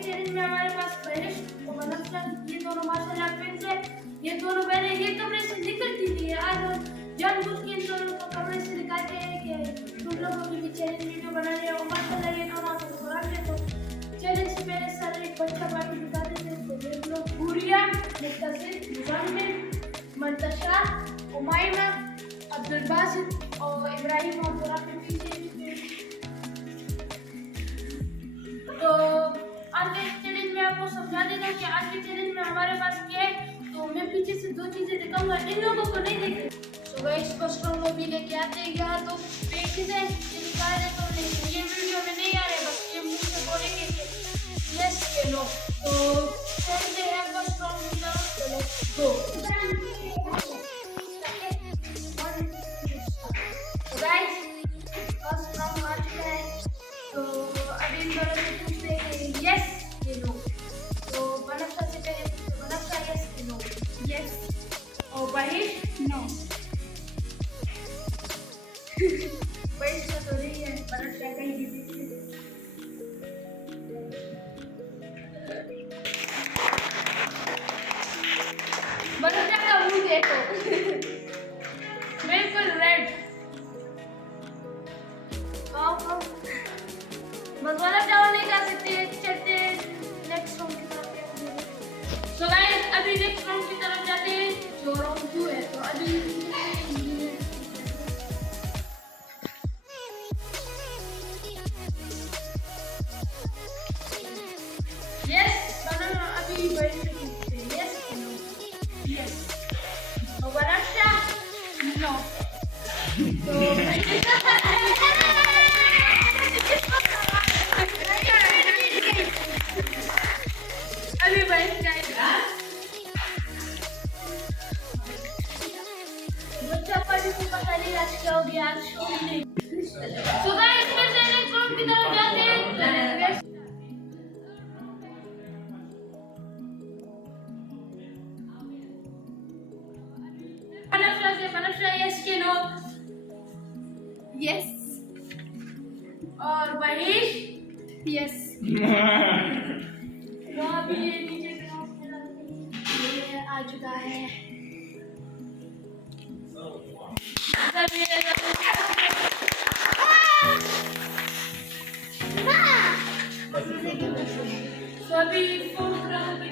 के चैलेंज में हमारे पास पहले ये दोनों माशाल्लाह फ्रेंड्स है। ये दोनों बहनें ये कमरे से निकलती नहीं है। आज हम जानबूझ के इन दोनों को कमरे से निकालते हैं कि तुम लोगों के लिए चैलेंज वीडियो बना रहे हो। माशाल्लाह ये दोनों आपको बुरा ले तो चैलेंज से पहले सारे एक बच्चा बाकी दिखा देते हैं। तो देख लो, गुड़िया, मुत्तसिर, मुज़म्मिल, मंतशा, उमाइमा, अब्दुल बासित और इब्राहिम और बुरा के पीछे। तो आज के चैलेंज में आपको समझा देता कि आज के चैलेंज में हमारे पास क्या है। तो मैं पीछे से दो चीजें दिखाऊंगा, इन लोगों को नहीं देखे। तो गाइस फर्स्ट राउंड में भी लेके आते हैं यहाँ तो पेचीज है ये दिखा दे तो नहीं, ये वीडियो में नहीं आ रहे, बस ये मुंह से बोलेंगे कि यस ये लो। तो चलते हैं फर्स्ट राउंड की तरफ, तो let's go. Guys first round आ चुका है। तो अभी इन दोनों से पूछते हैं कि यस ये लो। तो बनफ्शा से पहले पूछते, बनफ्शा यस ये लो। यस। और बहिश नो। बहिश का तो नहीं है, बनफ्शा का ही है। बनफ्शा का मुंह देखो बिल्कुल रेड। भगवान चावल नहीं खा सकते। चलते नेक्स्ट राउंड की तरफ। सो गाइस अभी नेक्स्ट राउंड की तरफ जाते हैं जो राउंड 2 है। तो अभी यस बनाना अभी बैठ सकते हैं। Yes no yes. और बनफ्शा नो। अभी बैठ जाएगा बच्चा पर भी पता नहीं आज क्या हो गया, आज शो ही नहीं। सो गाइस फिर से नेक्स्ट राउंड की तरफ जाते हैं। बनफ्शा यस के नो। यस। और बहिश यस। तो अभी ये नीचे ये आ चुका है। तो अभी फोर्थ राउंड की